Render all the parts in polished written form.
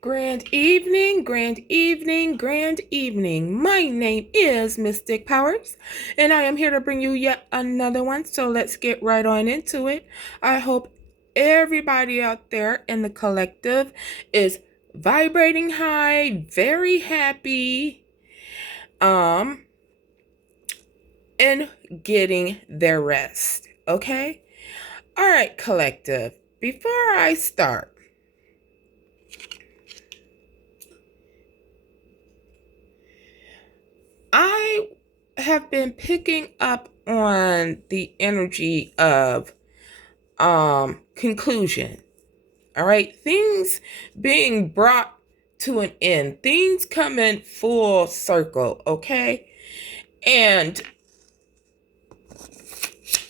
Grand evening, grand evening, grand evening. My name is Mystic Powers, and I am here to bring you yet another one. So let's get right on into it. I hope everybody out there in the collective is vibrating high, very happy, um, and getting their rest. Okay? All right, collective. Before I start, I have been picking up on the energy of conclusion. All right, things being brought to an end, things coming full circle, okay? And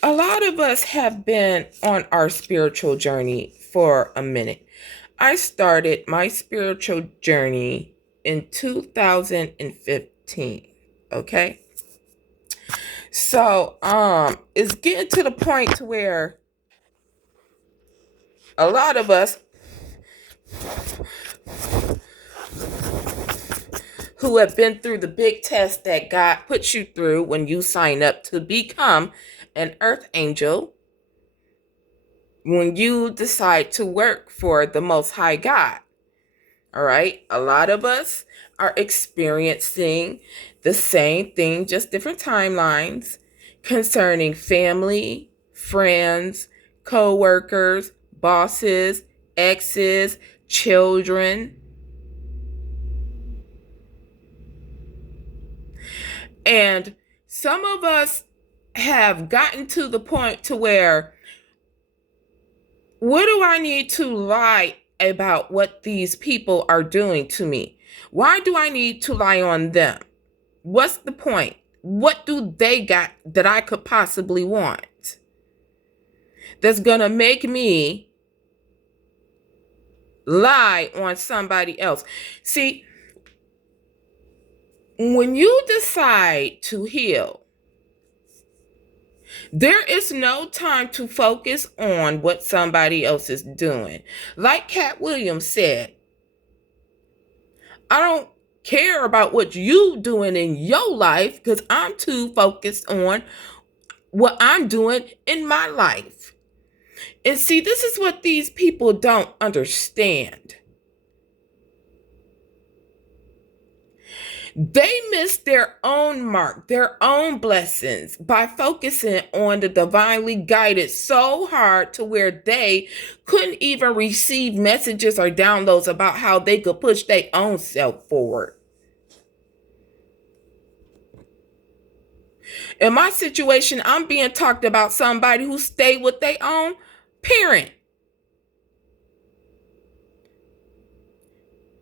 a lot of us have been on our spiritual journey for a minute. I started my spiritual journey in 2015, okay? So, it's getting to the point to where a lot of us who have been through the big test that God puts you through when you sign up to become an earth angel, when you decide to work for the Most High God. All right, a lot of us are experiencing the same thing, just different timelines concerning family, friends, co-workers, bosses, exes, children. And some of us have gotten to the point to where, what do I need to lie about what these people are doing to me? Why do I need to lie on them? What's the point? What do they got that I could possibly want that's going to make me lie on somebody else? See, when you decide to heal, there is no time to focus on what somebody else is doing. Like Cat Williams said, I don't care about what you doing in your life because I'm too focused on what I'm doing in my life. And see, this is what these people don't understand. They miss their own mark, their own blessings by focusing on the divinely guided so hard to where they couldn't even receive messages or downloads about how they could push their own self forward. In my situation, I'm being talked about somebody who stayed with their own parent.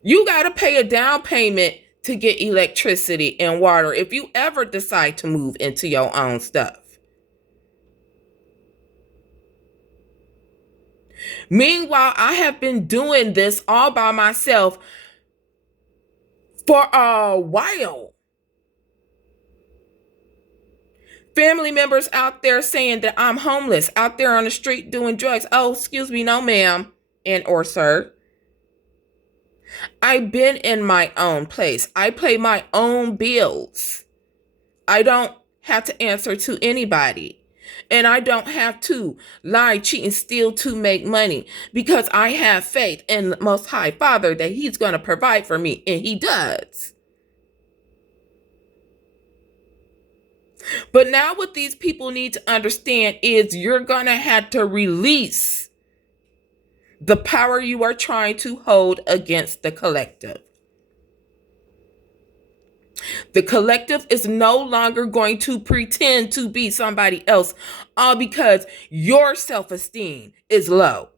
You got to pay a down payment to get electricity and water if you ever decide to move into your own stuff. Meanwhile, I have been doing this all by myself for a while. Family members out there saying that I'm homeless, out there on the street doing drugs. Oh, excuse me, no ma'am and or sir. I've been in my own place. I pay my own bills. I don't have to answer to anybody. And I don't have to lie, cheat, and steal to make money because I have faith in the Most High Father that He's going to provide for me. And He does. But now what these people need to understand is you're going to have to release the power you are trying to hold against the collective. The collective is no longer going to pretend to be somebody else, all because your self-esteem is low.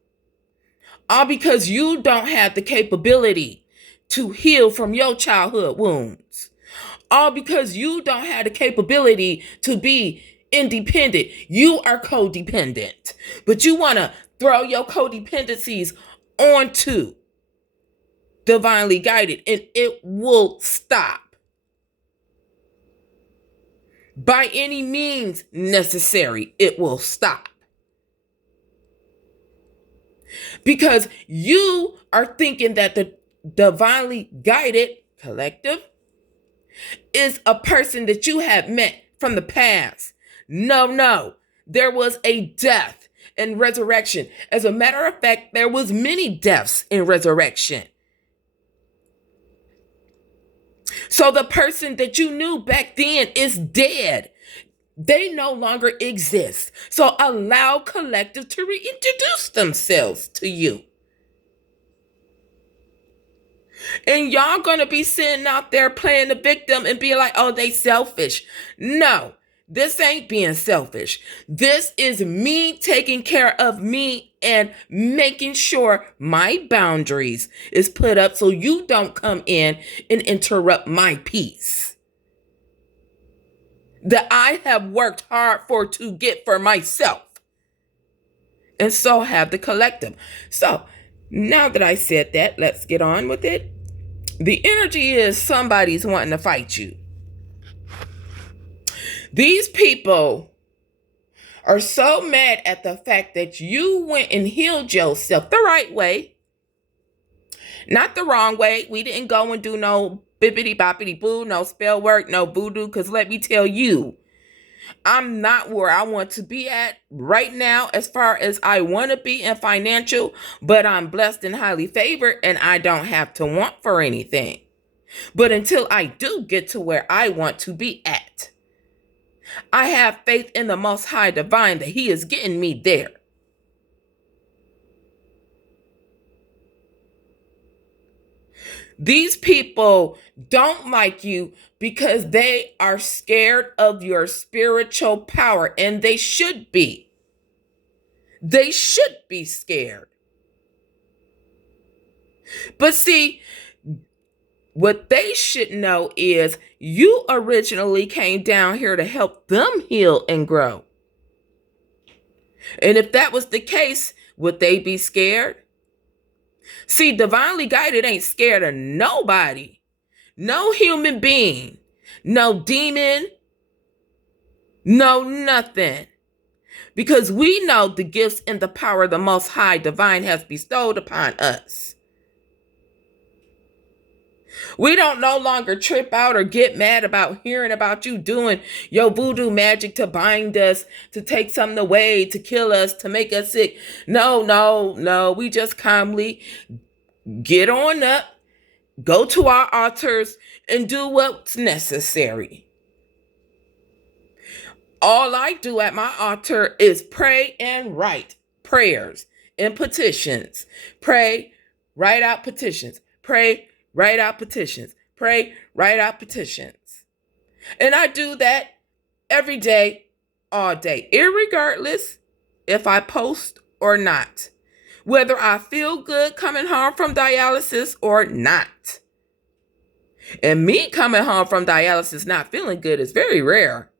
All because you don't have the capability to heal from your childhood wounds. All because you don't have the capability to be independent. You are codependent. But you want to throw your codependencies onto divinely guided, and it will stop. By any means necessary, it will stop. Because you are thinking that divinely guided collective is a person that you have met from the past. No. There was a death and resurrection. As a matter of fact, there was many deaths in resurrection. So the person that you knew back then is dead. They no longer exist. So allow collective to reintroduce themselves to you. And y'all gonna be sitting out there playing the victim and be like, oh, they selfish. No, this ain't being selfish. This is me taking care of me and making sure my boundaries is put up so you don't come in and interrupt my peace that I have worked hard for to get for myself. And so have the collective. So now that I said that, let's get on with it. The energy is somebody's wanting to fight you. These people are so mad at the fact that you went and healed yourself the right way, not the wrong way. We didn't go and do no bippity boppity boo, no spell work, no voodoo, because let me tell you, I'm not where I want to be at right now as far as I want to be in financial, but I'm blessed and highly favored and I don't have to want for anything. But until I do get to where I want to be at, I have faith in the Most High Divine that He is getting me there. These people don't like you because they are scared of your spiritual power, and they should be. They should be scared. But see, what they should know is you originally came down here to help them heal and grow. And if that was the case, would they be scared? See, divinely guided ain't scared of nobody. No human being. No demon. No nothing. Because we know the gifts and the power the Most High Divine has bestowed upon us. We don't no longer trip out or get mad about hearing about you doing your voodoo magic to bind us, to take something away, to kill us, to make us sick. No. We just calmly get on up, go to our altars, and do what's necessary. All I do at my altar is pray and write prayers and petitions. Pray, write out petitions. Pray, write out petitions. Pray, write out petitions. And I do that every day, all day, irregardless if I post or not. Whether I feel good coming home from dialysis or not. And me coming home from dialysis not feeling good is very rare.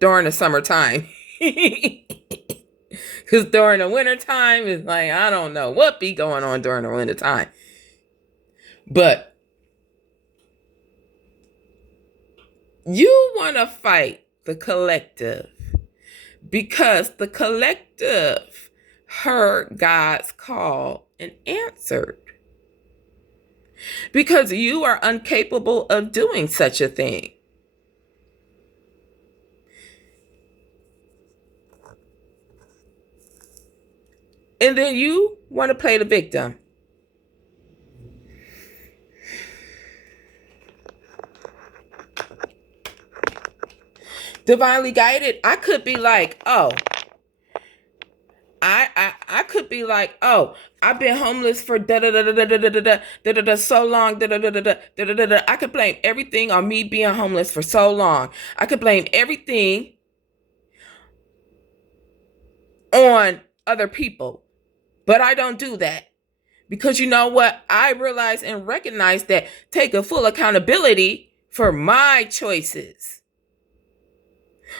During the summertime. Because during the wintertime, it's like, I don't know what be going on during the wintertime. But you want to fight the collective because the collective heard God's call and answered. Because you are incapable of doing such a thing. And then you want to play the victim. Divinely guided, I could be like, oh, I could be like, oh, I've been homeless for so long. I could blame everything on me being homeless for so long. I could blame everything on other people. But I don't do that. Because you know what? I realize and recognize that taking full accountability for my choices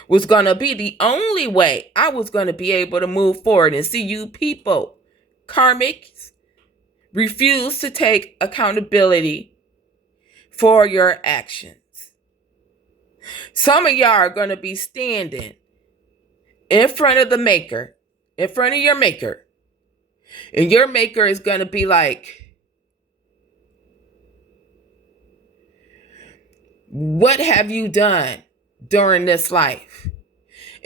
was going to be the only way I was going to be able to move forward. And see, you people, karmics, refuse to take accountability for your actions. Some of y'all are going to be standing in front of the maker, in front of your maker, And your maker is going to be like, what have you done during this life?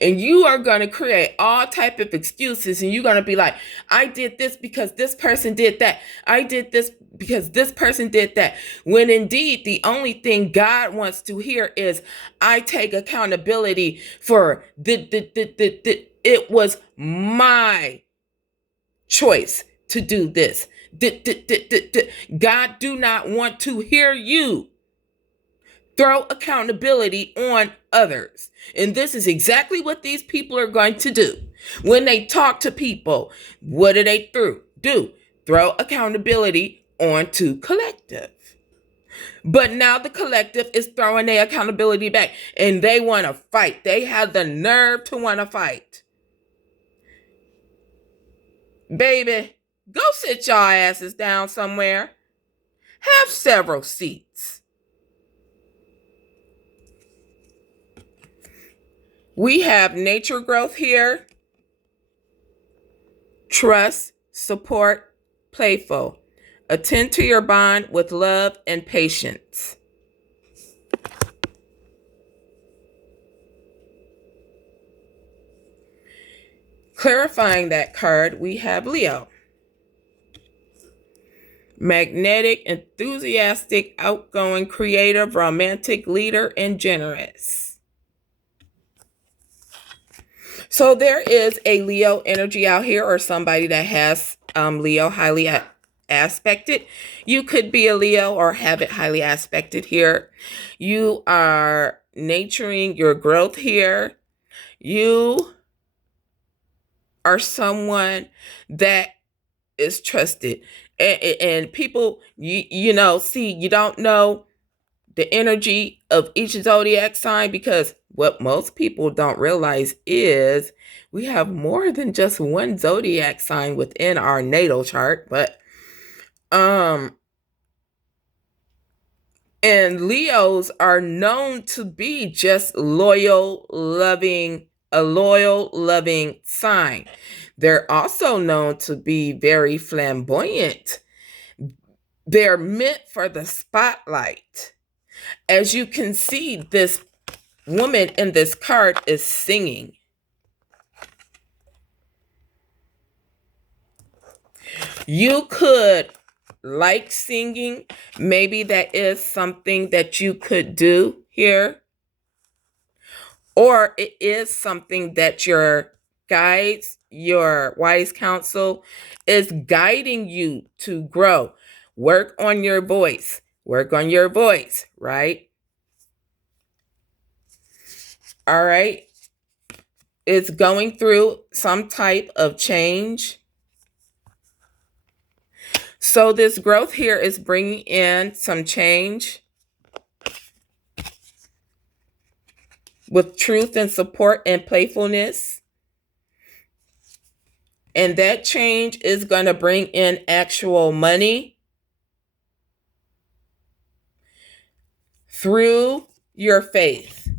And you are going to create all type of excuses, and you're going to be like, I did this because this person did that. I did this because this person did that. When indeed the only thing God wants to hear is, I take accountability for it was my choice to do this. God do not want to hear you throw accountability on others. And this is exactly what these people are going to do. When they talk to people, what do they do? Throw accountability onto collective. But now the collective is throwing their accountability back, and they want to fight. They have the nerve to want to fight. Baby, go sit your asses down somewhere. Have several seats. We have nature growth here. Trust, support, playful. Attend to your bond with love and patience. Clarifying that card, we have Leo. Magnetic, enthusiastic, outgoing, creative, romantic, leader, and generous. So there is a Leo energy out here, or somebody that has Leo highly aspected. You could be a Leo or have it highly aspected here. You are nurturing your growth here. You are someone that is trusted. And people, you know, see, you don't know the energy of each zodiac sign, because what most people don't realize is we have more than just one zodiac sign within our natal chart. But and Leos are known to be just a loyal, loving sign. They're also known to be very flamboyant. They're meant for the spotlight. As you can see, this woman in this card is singing. You could like singing. Maybe that is something that you could do here. Or it is something that your guides, your wise counsel is guiding you to grow. Work on your voice. Work on your voice, right? All right. It's going through some type of change. So this growth here is bringing in some change with truth and support and playfulness. And that change is going to bring in actual money through your faith.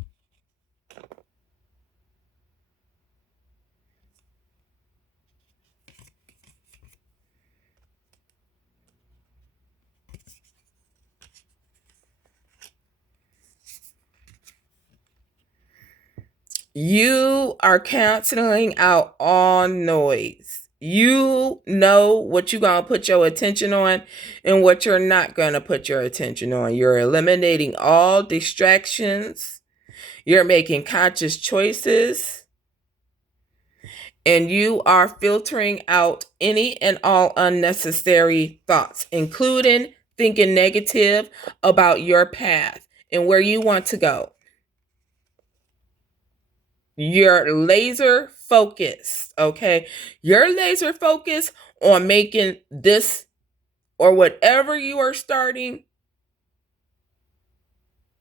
You are canceling out all noise. You know what you're going to put your attention on and what you're not going to put your attention on. You're eliminating all distractions. You're making conscious choices. And you are filtering out any and all unnecessary thoughts, including thinking negative about your path and where you want to go. You're laser focused, okay? You're laser focused on making this or whatever you are starting.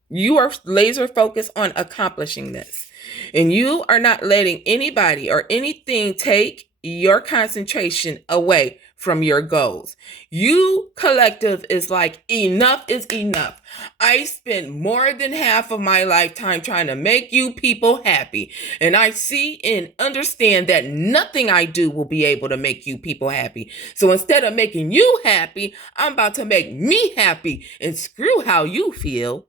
You are laser focused on accomplishing this. And you are not letting anybody or anything take your concentration away from your goals. You collective is like, enough is enough. I spent more than half of my lifetime trying to make you people happy. And I see and understand that nothing I do will be able to make you people happy. So instead of making you happy, I'm about to make me happy and screw how you feel.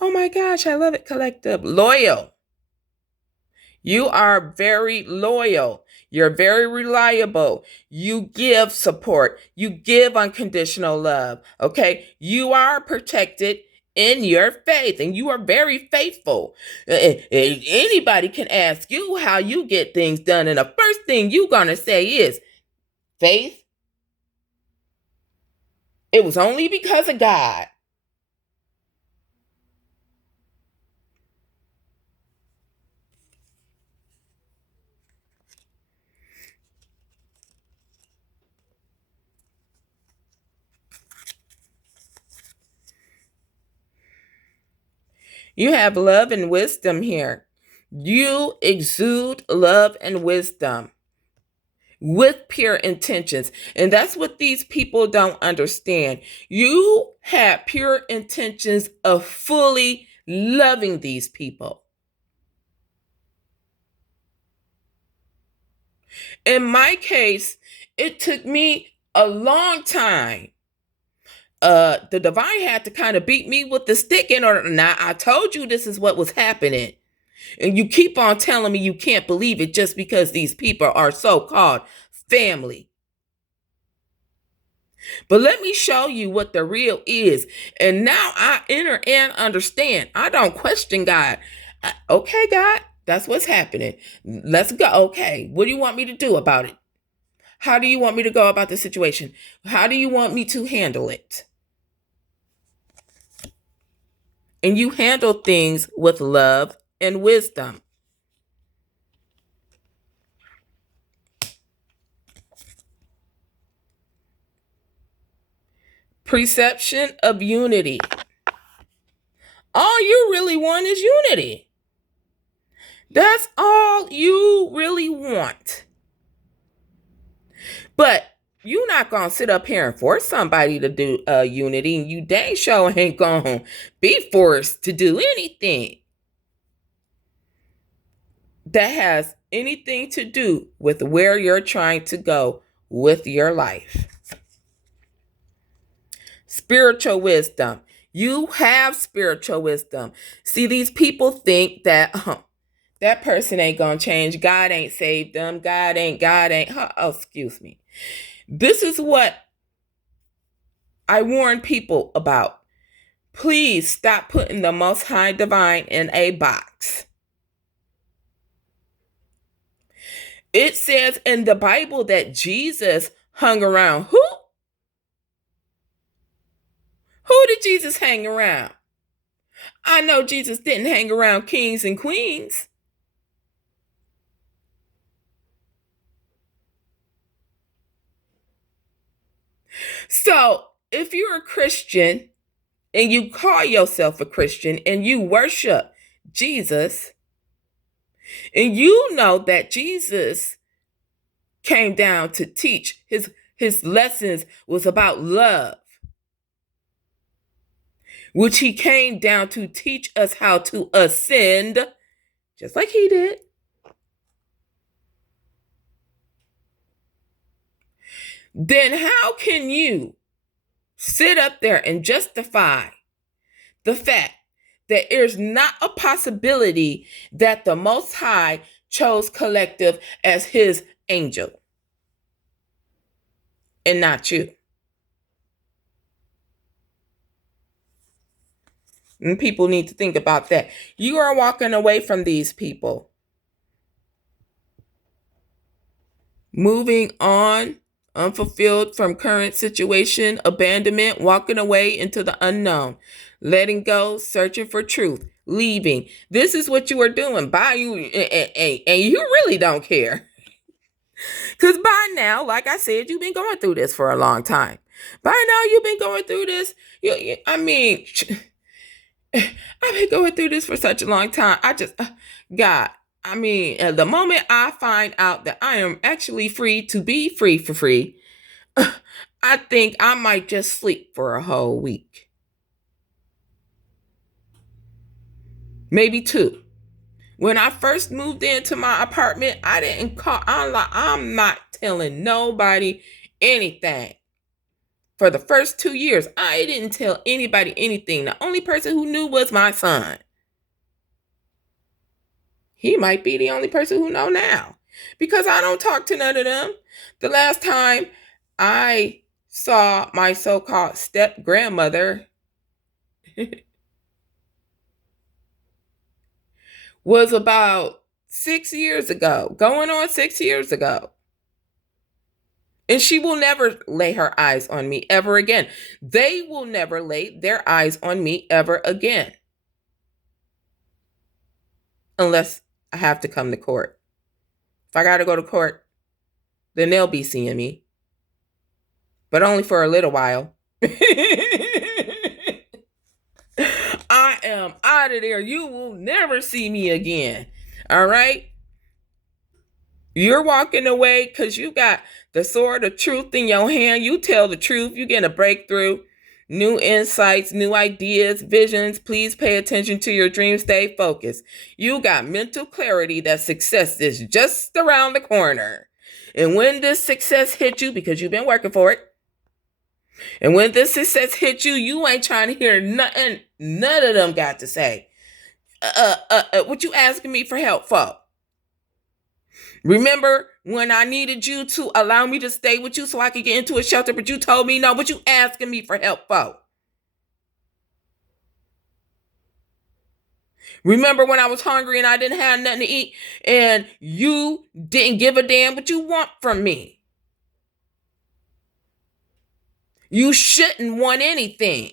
Oh my gosh, I love it, collective. Loyal. You are very loyal. You're very reliable. You give support. You give unconditional love. Okay. You are protected in your faith and you are very faithful. Anybody can ask you how you get things done. And the first thing you're going to say is faith. It was only because of God. You have love and wisdom here. You exude love and wisdom with pure intentions. And that's what these people don't understand. You have pure intentions of fully loving these people. In my case, it took me a long time. The divine had to kind of beat me with the stick in order. Now, I told you this is what was happening. And you keep on telling me you can't believe it just because these people are so-called family. But let me show you what the real is. And now I enter and understand. I don't question God. Okay, God, that's what's happening. Let's go. Okay, what do you want me to do about it? How do you want me to go about the situation? How do you want me to handle it? And you handle things with love and wisdom. Perception of unity. All you really want is unity. That's all you really want. But you're not going to sit up here and force somebody to do unity, and you dang sure ain't going to be forced to do anything that has anything to do with where you're trying to go with your life. Spiritual wisdom. You have spiritual wisdom. See, these people think that that person ain't gonna change. God ain't saved them. God ain't. Oh, excuse me. This is what I warn people about. Please stop putting the Most High Divine in a box. It says in the Bible that Jesus hung around who? Who did Jesus hang around? I know Jesus didn't hang around kings and queens. So if you're a Christian and you call yourself a Christian and you worship Jesus, and you know that Jesus came down to teach, his lessons was about love, which he came down to teach us how to ascend, just like he did. Then how can you sit up there and justify the fact that there's not a possibility that the Most High chose collective as his angel and not you? And people need to think about that. You are walking away from these people. Moving on, unfulfilled from current situation, abandonment, walking away into the unknown, letting go, searching for truth, leaving. This is what you are doing. By you, and you really don't care. Because by now, like I said, you've been going through this for a long time. By now, you've been going through this. I mean, I've been going through this for such a long time. I just, God, I mean, at the moment I find out that I am actually free to be free for free, I think I might just sleep for a whole week. Maybe two. When I first moved into my apartment, I didn't call. I'm not telling nobody anything. For the first 2 years, I didn't tell anybody anything. The only person who knew was my son. He might be the only person who know now because I don't talk to none of them. The last time I saw my so-called step grandmother was about 6 years ago, going on 6 years ago. And she will never lay her eyes on me ever again. They will never lay their eyes on me ever again. Unless I have to come to court. If I got to go to court, then they'll be seeing me. But only for a little while. I am out of there. You will never see me again. All right? You're walking away because you got the sword of truth in your hand. You tell the truth. You get a breakthrough, new insights, new ideas, visions. Please pay attention to your dreams. Stay focused. You got mental clarity that success is just around the corner. And when this success hits you, because you've been working for it, and when this success hits you, you ain't trying to hear nothing none of them got to say. What you asking me for help for? Remember when I needed you to allow me to stay with you so I could get into a shelter, but you told me no? What you asking me for help for? Remember when I was hungry and I didn't have nothing to eat and you didn't give a damn what you want from me? You shouldn't want anything.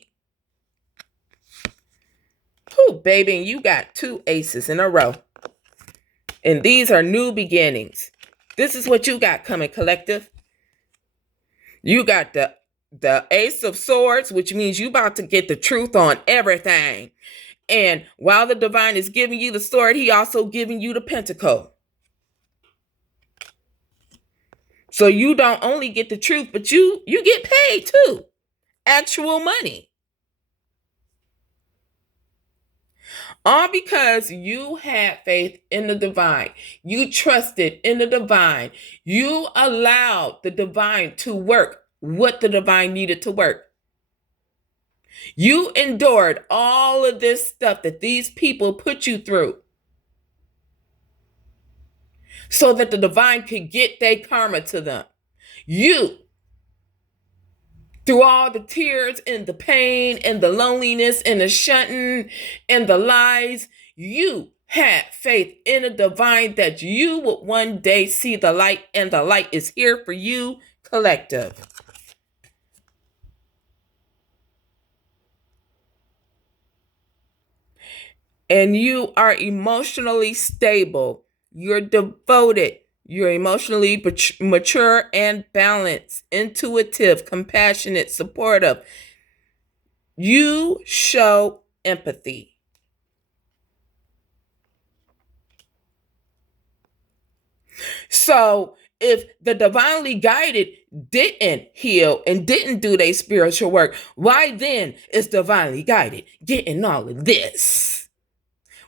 Whew, baby, you got 2 aces in a row. And these are new beginnings. This is what you got coming, collective. You got the Ace of Swords, which means you about to get the truth on everything. And while the divine is giving you the sword, he also giving you the pentacle. So you don't only get the truth, but you get paid too. Actual money. All because you had faith in the divine. You trusted in the divine. You allowed the divine to work what the divine needed to work. You endured all of this stuff that these people put you through so that the divine could get their karma to them. You, through all the tears and the pain and the loneliness and the shunting and the lies, you had faith in a divine that you would one day see the light, and the light is here for you, collective. And you are emotionally stable. You're devoted. You're emotionally mature and balanced, intuitive, compassionate, supportive. You show empathy. So if the divinely guided didn't heal and didn't do their spiritual work, why then is divinely guided getting all of this?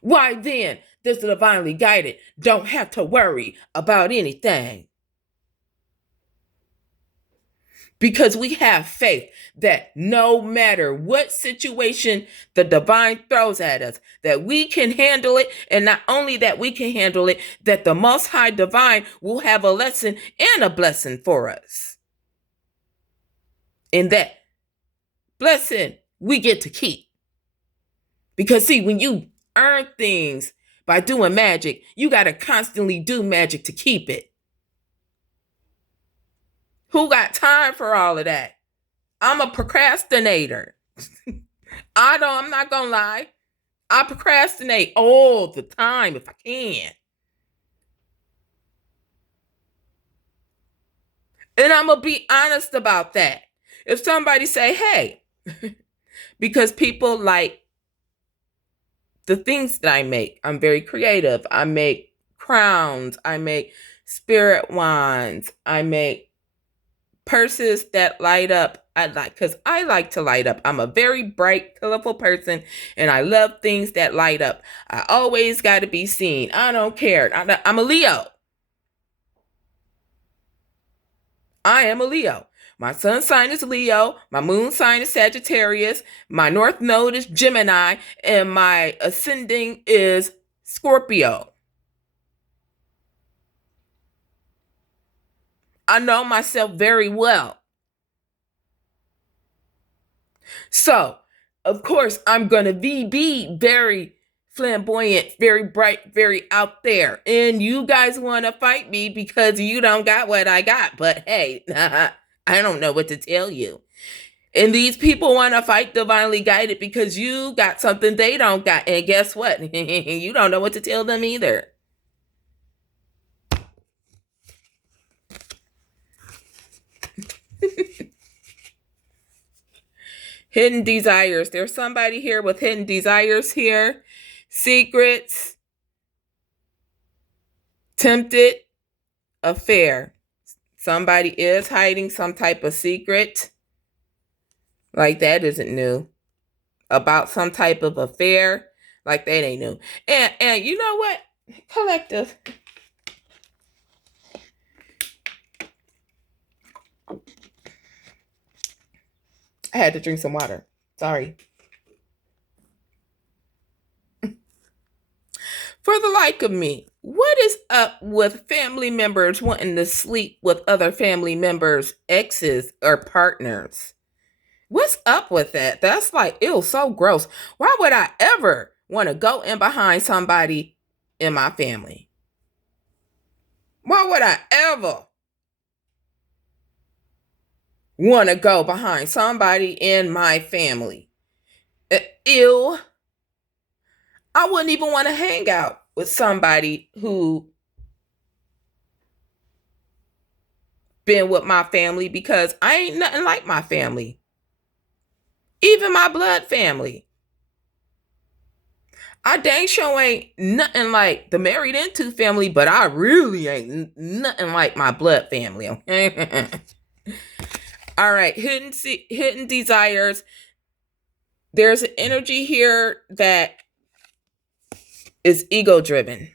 Why then does the divinely guided don't have to worry about anything? Because we have faith that no matter what situation the divine throws at us, that we can handle it. And not only that we can handle it, that the Most High Divine will have a lesson and a blessing for us. And that blessing we get to keep. Because see, when you earn things by doing magic, you got to constantly do magic to keep it. Who got time for all of that? I'm a procrastinator. I'm not going to lie. I procrastinate all the time if I can. And I'm going to be honest about that. If somebody say, hey, because people like the things that I make. I'm very creative. I make crowns. I make spirit wands. I make purses that light up. Because I like to light up. I'm a very bright, colorful person, and I love things that light up. I always got to be seen. I don't care. I'm a Leo. I am a Leo. My sun sign is Leo. My moon sign is Sagittarius. My north node is Gemini, and my ascending is Scorpio. I know myself very well. So, of course, I'm going to be very flamboyant, very bright, very out there. And you guys want to fight me because you don't got what I got. But hey, I don't know what to tell you. And these people want to fight divinely guided because you got something they don't got. And guess what? You don't know what to tell them either. Hidden desires. There's somebody here with hidden desires here. Secrets. Tempted. Affair. Somebody is hiding some type of secret. Like that isn't new. About some type of affair. Like that ain't new. And you know what? Collective. I had to drink some water. Sorry. For the like of me, what is up with family members wanting to sleep with other family members' exes or partners? What's up with that? That's like, ew, so gross. Why would I ever want to go in behind somebody in my family? Why would I ever want to go behind somebody in my family? Ew. I wouldn't even want to hang out with somebody who been with my family because I ain't nothing like my family. Even my blood family. I dang sure ain't nothing like the married into family, but I really ain't nothing like my blood family. Okay? All right, hidden desires. There's an energy here that is ego driven.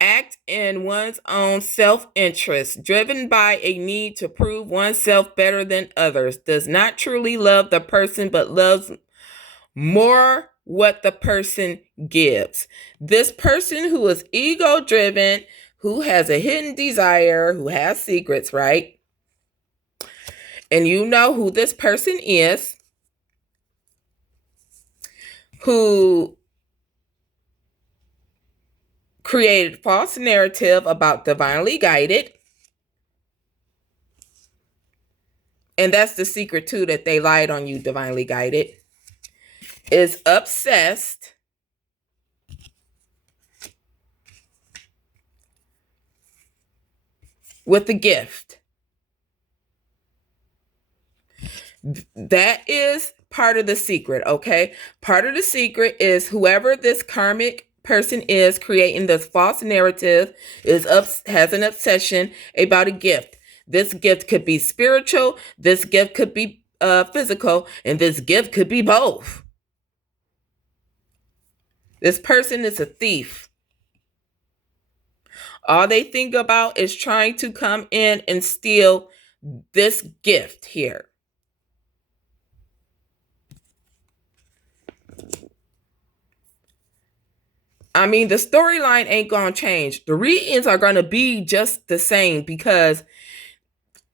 Act in one's own self-interest, driven by a need to prove oneself better than others. Does not truly love the person, but loves more what the person gives. This person who is ego driven, who has a hidden desire, who has secrets, right? And you know who this person is, who created false narrative about divinely guided. And that's the secret too, that they lied on you, divinely guided. Is obsessed with the gift. That is part of the secret, okay? Part of the secret is whoever this karmic person is creating this false narrative has an obsession about a gift. This gift could be spiritual, this gift could be physical, and this gift could be both. This person is a thief. All they think about is trying to come in and steal this gift here. I mean, the storyline ain't going to change. The readings are going to be just the same because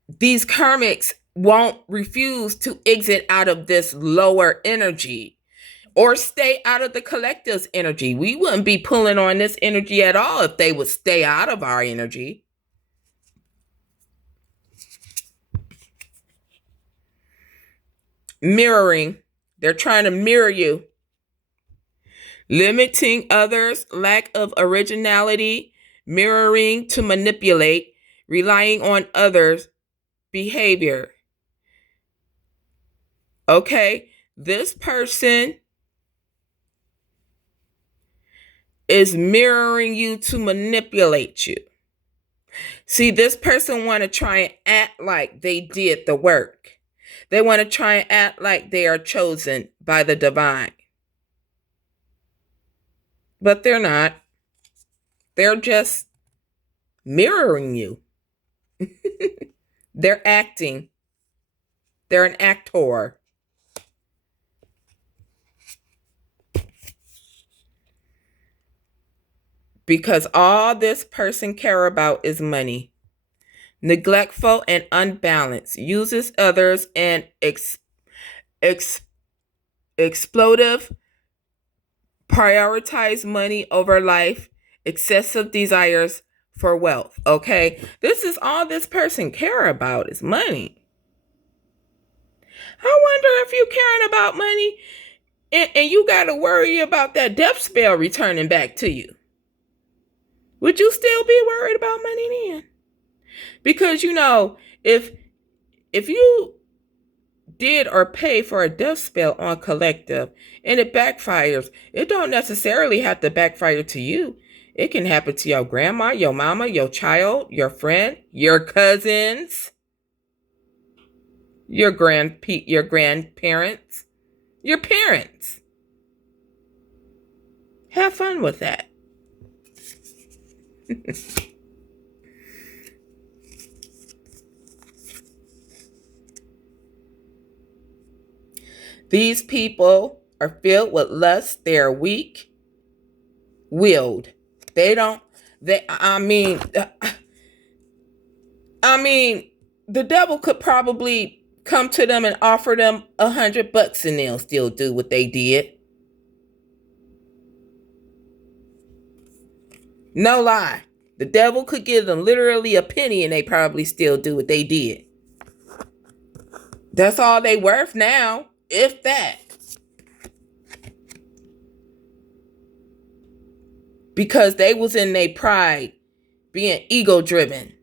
these karmics won't refuse to exit out of this lower energy or stay out of the collective's energy. We wouldn't be pulling on this energy at all if they would stay out of our energy. Mirroring. They're trying to mirror you. Limiting others, lack of originality, mirroring to manipulate, relying on others' behavior. Okay, this person is mirroring you to manipulate you. See, this person want to try and act like they did the work. They want to try and act like they are chosen by the divine. But they're not. They're just mirroring you. They're acting. They're an actor. Because all this person care about is money. Neglectful and unbalanced. Uses others and exploitive. Prioritize money over life. Excessive desires for wealth. Okay? This is all this person care about is money. I wonder if you caring about money and you got to worry about that death spell returning back to you. Would you still be worried about money then? Because, if you did or pay for a death spell on collective and it backfires, it don't necessarily have to backfire to you. It can happen to your grandma, your mama, your child, your friend, your cousins, your grandparents, your parents. Have fun with that. These people are filled with lust. They are weak-willed. The devil could probably come to them and offer them $100 and they'll still do what they did. No lie. The devil could give them literally a penny and they probably still do what they did. That's all they worth now, if that. Because they was in their pride, being ego-driven.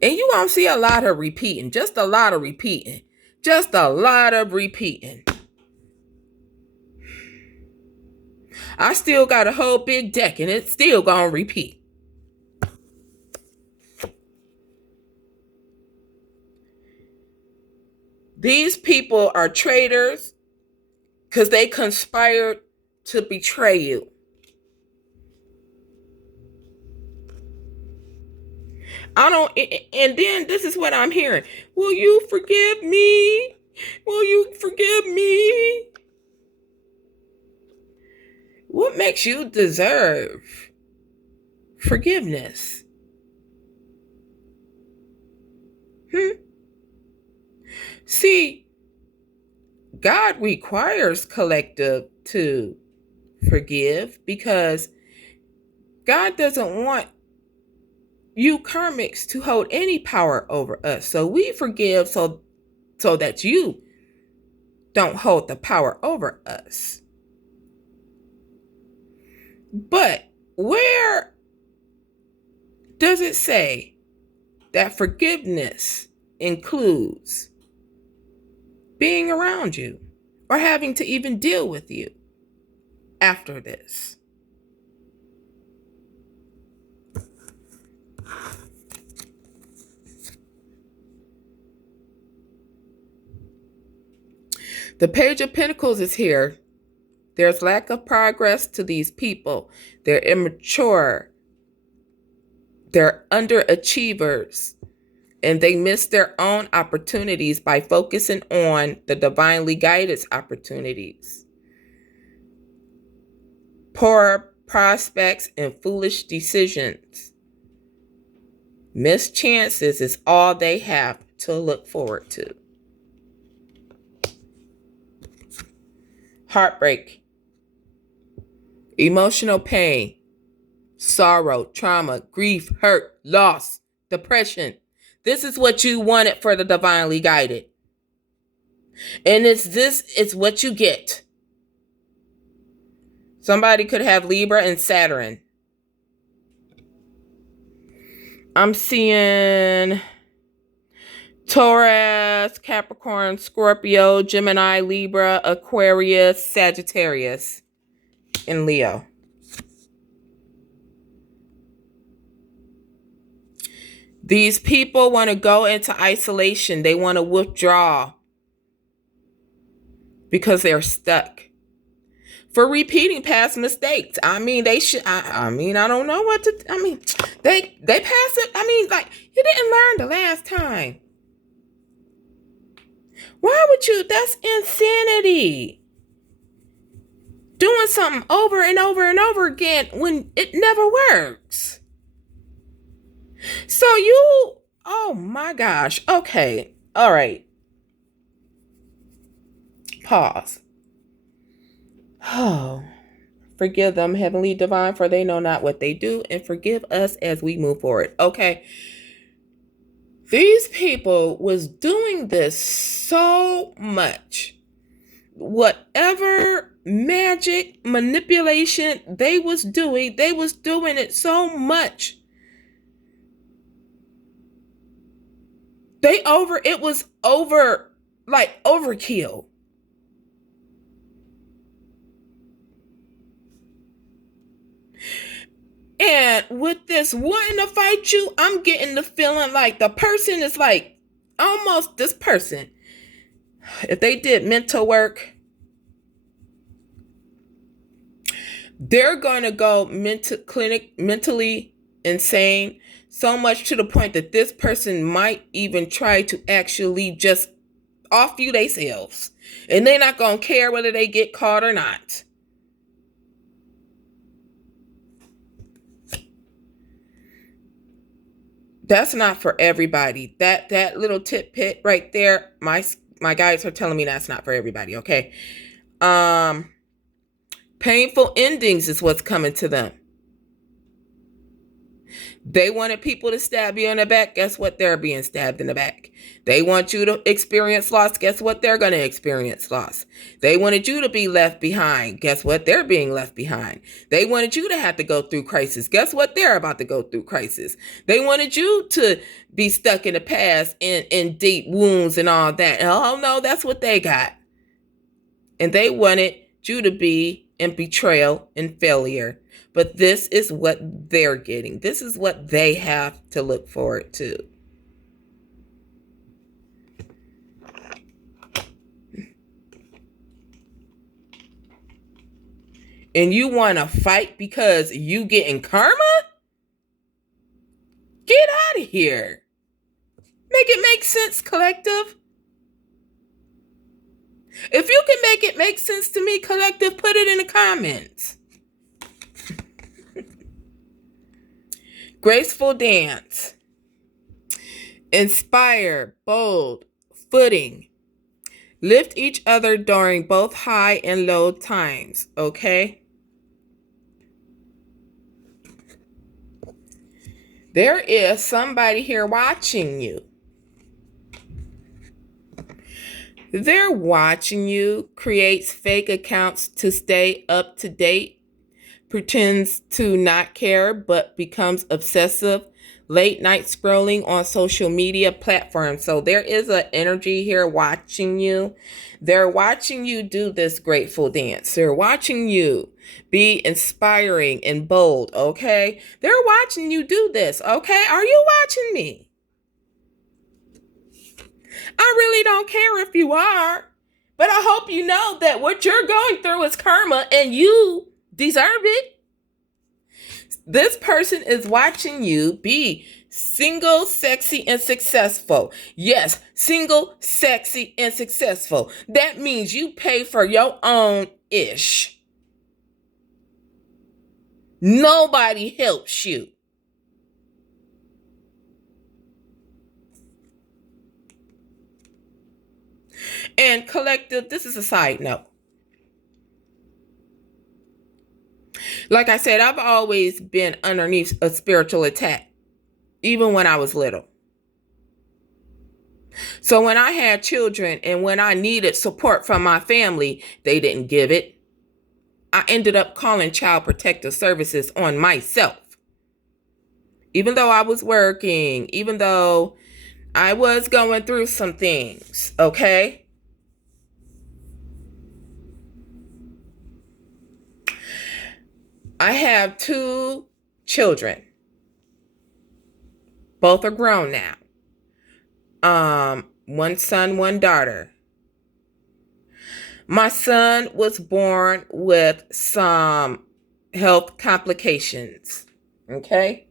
And you gonna see a lot of repeating. Just a lot of repeating. Just a lot of repeating. I still got a whole big deck and it's still gonna repeat. These people are traitors because they conspired to betray you. And then this is what I'm hearing. Will you forgive me? Will you forgive me? What makes you deserve forgiveness? See, God requires collective to forgive because God doesn't want you karmics to hold any power over us. So we forgive so that you don't hold the power over us. But where does it say that forgiveness includes being around you or having to even deal with you after this? The Page of Pentacles is here. There's lack of progress to these people. They're immature. They're underachievers. And they miss their own opportunities by focusing on the divinely guided opportunities. Poor prospects and foolish decisions. Missed chances is all they have to look forward to. Heartbreak. Emotional pain. Sorrow, trauma, grief, hurt, loss, depression. This is what you wanted for the divinely guided. And it's what you get. Somebody could have Libra and Saturn. I'm seeing Taurus, Capricorn, Scorpio, Gemini, Libra, Aquarius, Sagittarius, and Leo. These people want to go into isolation. They want to withdraw because they're stuck for repeating past mistakes. I mean, they should. I mean, I don't know what to. I mean, they pass it. I mean, like, you didn't learn the last time. Why would you? That's insanity. Doing something over and over and over again when it never works. So you, oh my gosh. Okay. All right. Pause. Oh, forgive them, Heavenly Divine, for they know not what they do, and forgive us as we move forward. Okay. These people was doing this so much. Whatever magic manipulation they was doing it so much. It was over, like overkill. And with this wanting to fight you, I'm getting the feeling like the person is like almost this person. If they did mental work, they're going to go mentally insane, so much to the point that this person might even try to actually just off you themselves. And they're not going to care whether they get caught or not. That's not for everybody. That little tidbit right there, my guides are telling me that's not for everybody, okay? Painful endings is what's coming to them. They wanted people to stab you in the back. Guess what? They're being stabbed in the back. They want you to experience loss. Guess what? They're going to experience loss. They wanted you to be left behind. Guess what? They're being left behind. They wanted you to have to go through crisis. Guess what? They're about to go through crisis. They wanted you to be stuck in the past in deep wounds and all that. Oh, no, that's what they got. And they wanted you to be in betrayal and failure. But this is what they're getting. This is what they have to look forward to. And you want to fight because you getting karma? Get out of here. Make it make sense, collective. If you can make it make sense to me, collective, put it in the comments. Graceful dance. Inspire, bold, footing. Lift each other during both high and low times, okay? There is somebody here watching you. They're watching you, creates fake accounts to stay up to date, pretends to not care, but becomes obsessive, late night scrolling on social media platforms. So there is an energy here watching you. They're watching you do this grateful dance. They're watching you be inspiring and bold, okay? They're watching you do this, okay? Are you watching me? I really don't care if you are, but I hope you know that what you're going through is karma and you deserve it. This person is watching you be single, sexy, and successful. Yes, single, sexy, and successful. That means you pay for your own ish. Nobody helps you. And collective, this is a side note. Like I said, I've always been underneath a spiritual attack, even when I was little. So when I had children and when I needed support from my family, they didn't give it. I ended up calling Child Protective Services on myself. Even though I was working, even though I was going through some things, okay? I have 2 children. Both are grown now. One son, one daughter. My son was born with some health complications. Okay.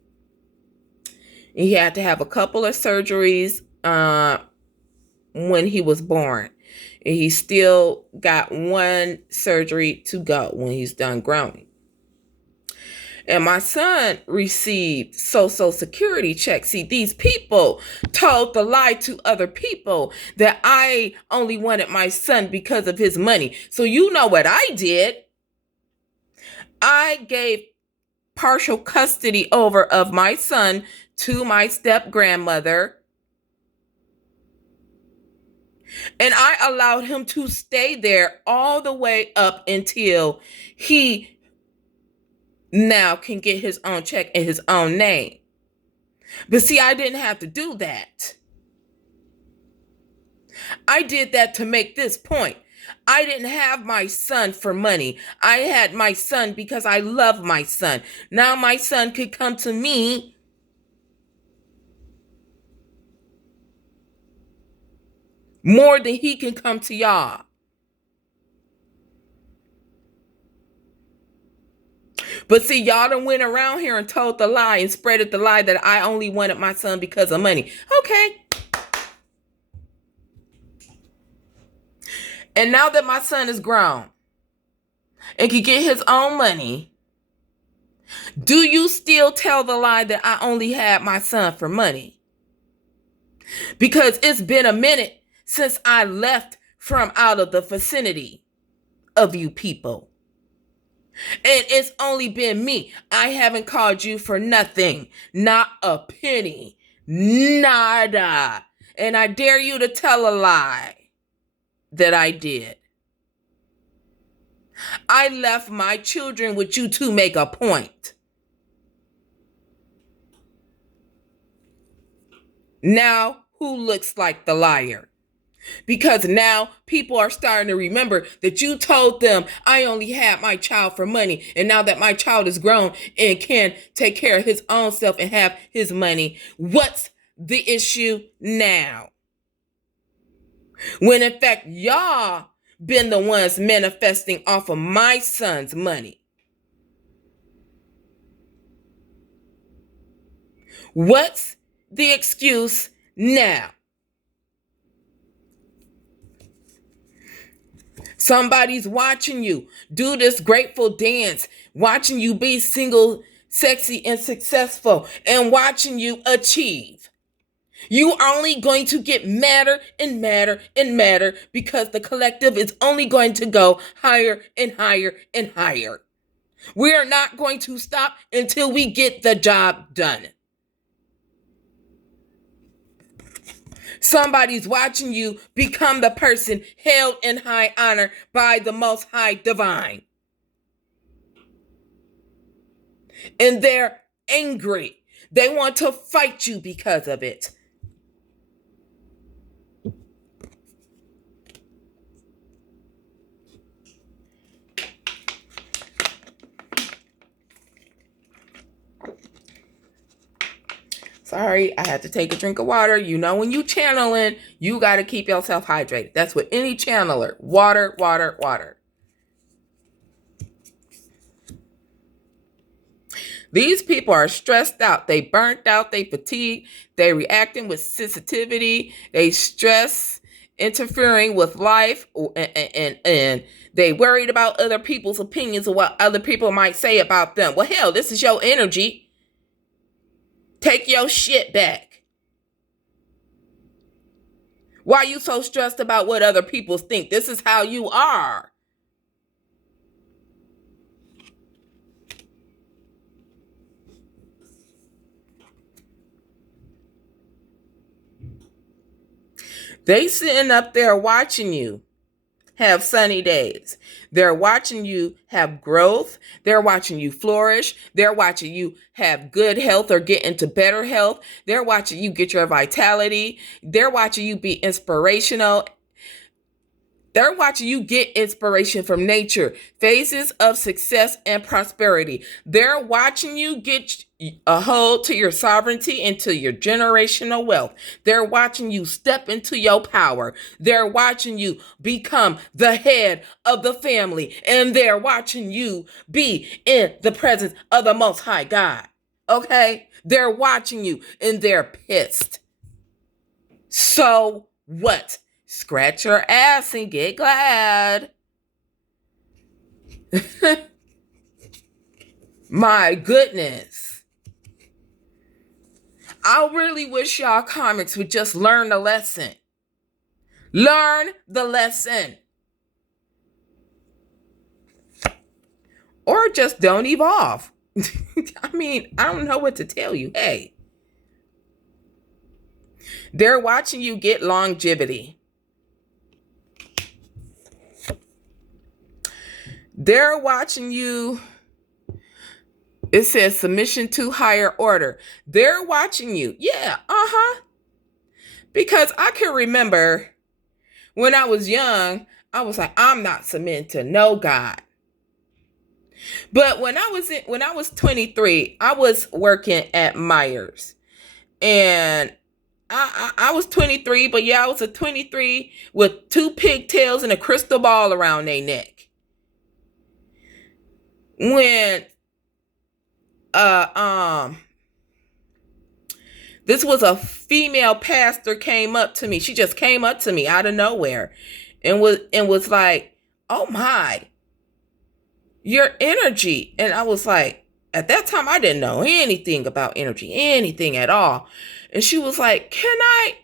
He had to have a couple of surgeries when he was born. And he still got one surgery to go when he's done growing. And my son received Social Security checks. See, these people told the lie to other people that I only wanted my son because of his money. So you know what I did? I gave partial custody over of my son to my step-grandmother. And I allowed him to stay there all the way up until he now can get his own check in his own name. But see, I didn't have to do that. I did that to make this point. I didn't have my son for money. I had my son because I love my son. Now my son could come to me more than he can come to y'all. But see, y'all done went around here and told the lie and spreaded the lie that I only wanted my son because of money. Okay. And now that my son is grown and can get his own money, do you still tell the lie that I only had my son for money? Because it's been a minute since I left from out of the vicinity of you people. And it's only been me. I haven't called you for nothing. Not a penny. Nada. And I dare you to tell a lie that I did. I left my children with you to make a point. Now, who looks like the liar? Because now people are starting to remember that you told them I only had my child for money. And now that my child is grown and can take care of his own self and have his money, what's the issue now? When in fact, y'all been the ones manifesting off of my son's money. What's the excuse now? Somebody's watching you do this grateful dance, watching you be single, sexy, and successful, and watching you achieve. You are only going to get madder and madder and madder because the collective is only going to go higher and higher and higher. We are not going to stop until we get the job done. Somebody's watching you become the person held in high honor by the Most High Divine. And they're angry. They want to fight you because of it. Sorry, I had to take a drink of water. You know, when you channeling, you got to keep yourself hydrated. That's what any channeler. Water, water, water. These people are stressed out. They burnt out. They fatigued. They reacting with sensitivity. They stress, interfering with life, and they worried about other people's opinions of what other people might say about them. Well, hell, this is your energy. Take your shit back. Why are you so stressed about what other people think? This is how you are. They sitting up there watching you have sunny days. They're watching you have growth. They're watching you flourish. They're watching you have good health or get into better health. They're watching you get your vitality. They're watching you be inspirational. They're watching you get inspiration from nature, phases of success and prosperity. They're watching you get a hold to your sovereignty and to your generational wealth. They're watching you step into your power. They're watching you become the head of the family. And they're watching you be in the presence of the Most High God. Okay? They're watching you and they're pissed. So what? Scratch your ass and get glad. My goodness. I really wish y'all comics would just learn the lesson. Learn the lesson. Or just don't evolve. I mean, I don't know what to tell you. Hey. They're watching you get longevity. They're watching you. It says submission to higher order. They're watching you. Yeah, Because I can remember when I was young, I was like, I'm not submitting to no God. But when I was 23, I was working at Myers. And I was 23, but yeah, I was a 23 with 2 pigtails and a crystal ball around their neck. When this was a female pastor came up to me. She just came up to me out of nowhere and was like, "Oh my, your energy." And I was like, at that time I didn't know anything about energy, anything at all. And she was like, "Can I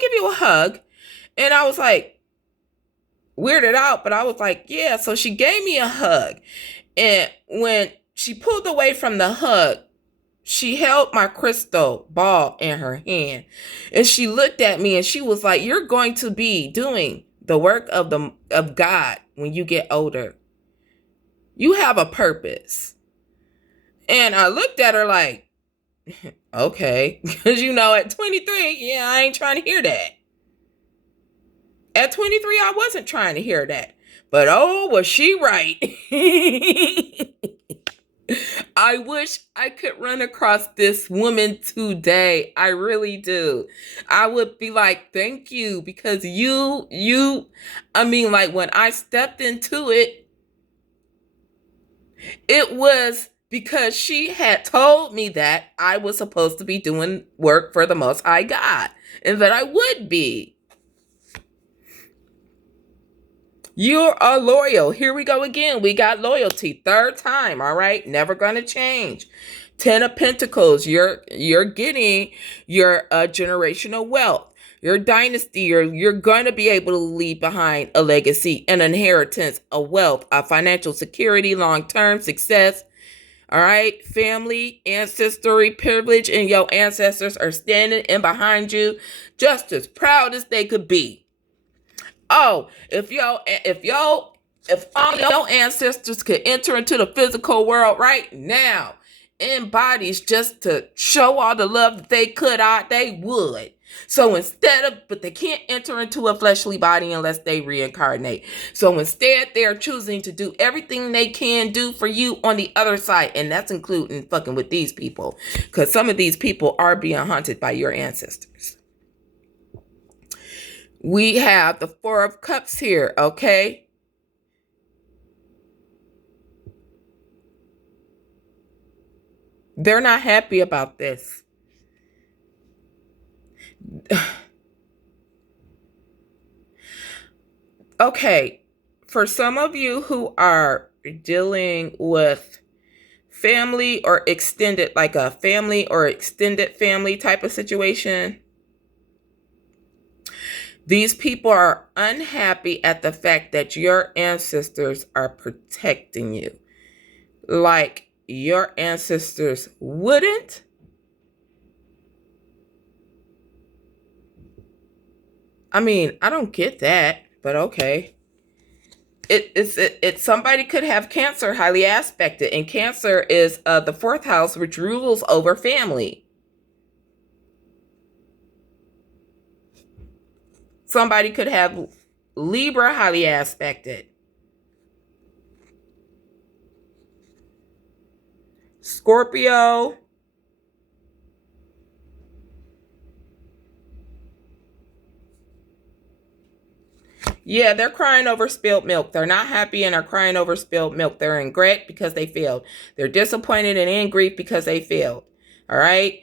give you a hug?" And I was like weirded out, but I was like, "Yeah." So she gave me a hug. And when she pulled away from the hug, she held my crystal ball in her hand. And she looked at me and she was like, "You're going to be doing the work of God when you get older. You have a purpose." And I looked at her like, okay. Because at 23, yeah, I ain't trying to hear that. At 23, I wasn't trying to hear that. But oh, was she right? I wish I could run across this woman today. I really do. I would be like, thank you, because I mean, like when I stepped into it, it was because she had told me that I was supposed to be doing work for the Most High God and that I would be. You are loyal. Here we go again. We got loyalty. 3rd time. All right. Never going to change. 10 of Pentacles. You're getting your generational wealth, your dynasty. You're going to be able to leave behind a legacy, an inheritance, a wealth, a financial security, long-term success. All right. Family, ancestry, privilege, and your ancestors are standing in behind you just as proud as they could be. Oh, if all your ancestors could enter into the physical world right now in bodies just to show all the love that they could out, they would. So but they can't enter into a fleshly body unless they reincarnate. So instead, they're choosing to do everything they can do for you on the other side. And that's including fucking with these people. Because some of these people are being haunted by your ancestors. We have the 4 of Cups here, okay? They're not happy about this. Okay, for some of you who are dealing with family or extended, like a family or extended family type of situation, these people are unhappy at the fact that your ancestors are protecting you. Like your ancestors wouldn't. I mean, I don't get that, but okay. It's somebody could have Cancer highly aspected, and Cancer is the 4th house, which rules over family. Somebody could have Libra, highly aspected. Scorpio. Yeah, they're crying over spilled milk. They're not happy and are crying over spilled milk. They're in regret because they failed. They're disappointed and in grief because they failed. All right.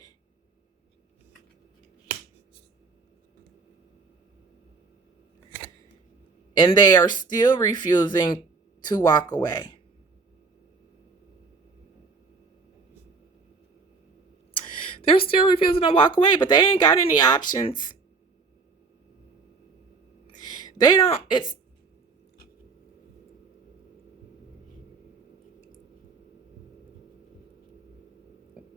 And they are still refusing to walk away. They're still refusing to walk away, but they ain't got any options. They don't,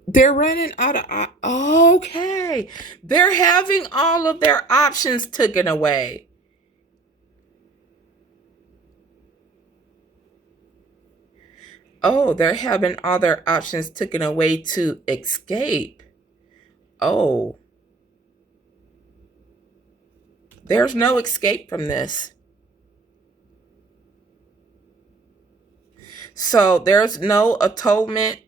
they're running out of, okay. They're having all of their options taken away. Oh, they're having all their options taken away to escape. Oh, there's no escape from this. So there's no atonement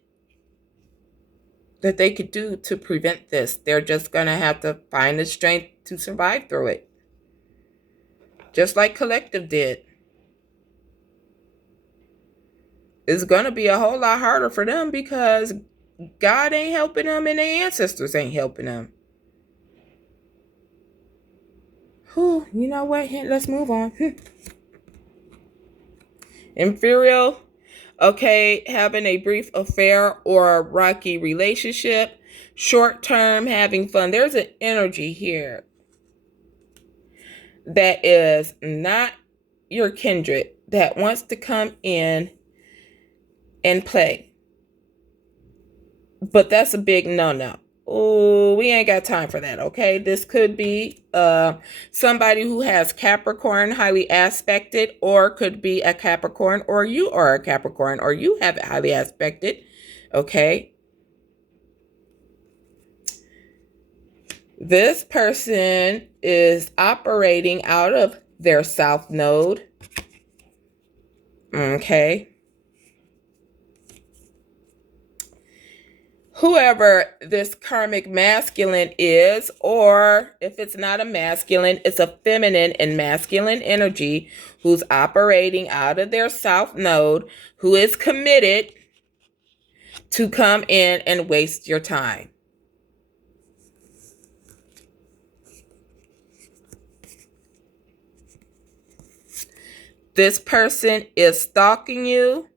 that they could do to prevent this. They're just going to have to find the strength to survive through it. Just like Collective did. It's going to be a whole lot harder for them because God ain't helping them and their ancestors ain't helping them. Whew, you know what? Let's move on. Inferior. Okay, having a brief affair or a rocky relationship. Short term, having fun. There's an energy here that is not your kindred that wants to come in and play. But that's a big no-no. Oh, we ain't got time for that, okay? This could be somebody who has Capricorn highly aspected, or could be a Capricorn, or you are a Capricorn, or you have it highly aspected, okay? This person is operating out of their South Node, okay? Whoever this karmic masculine is, or if it's not a masculine, it's a feminine and masculine energy who's operating out of their South Node, who is committed to come in and waste your time. This person is stalking you,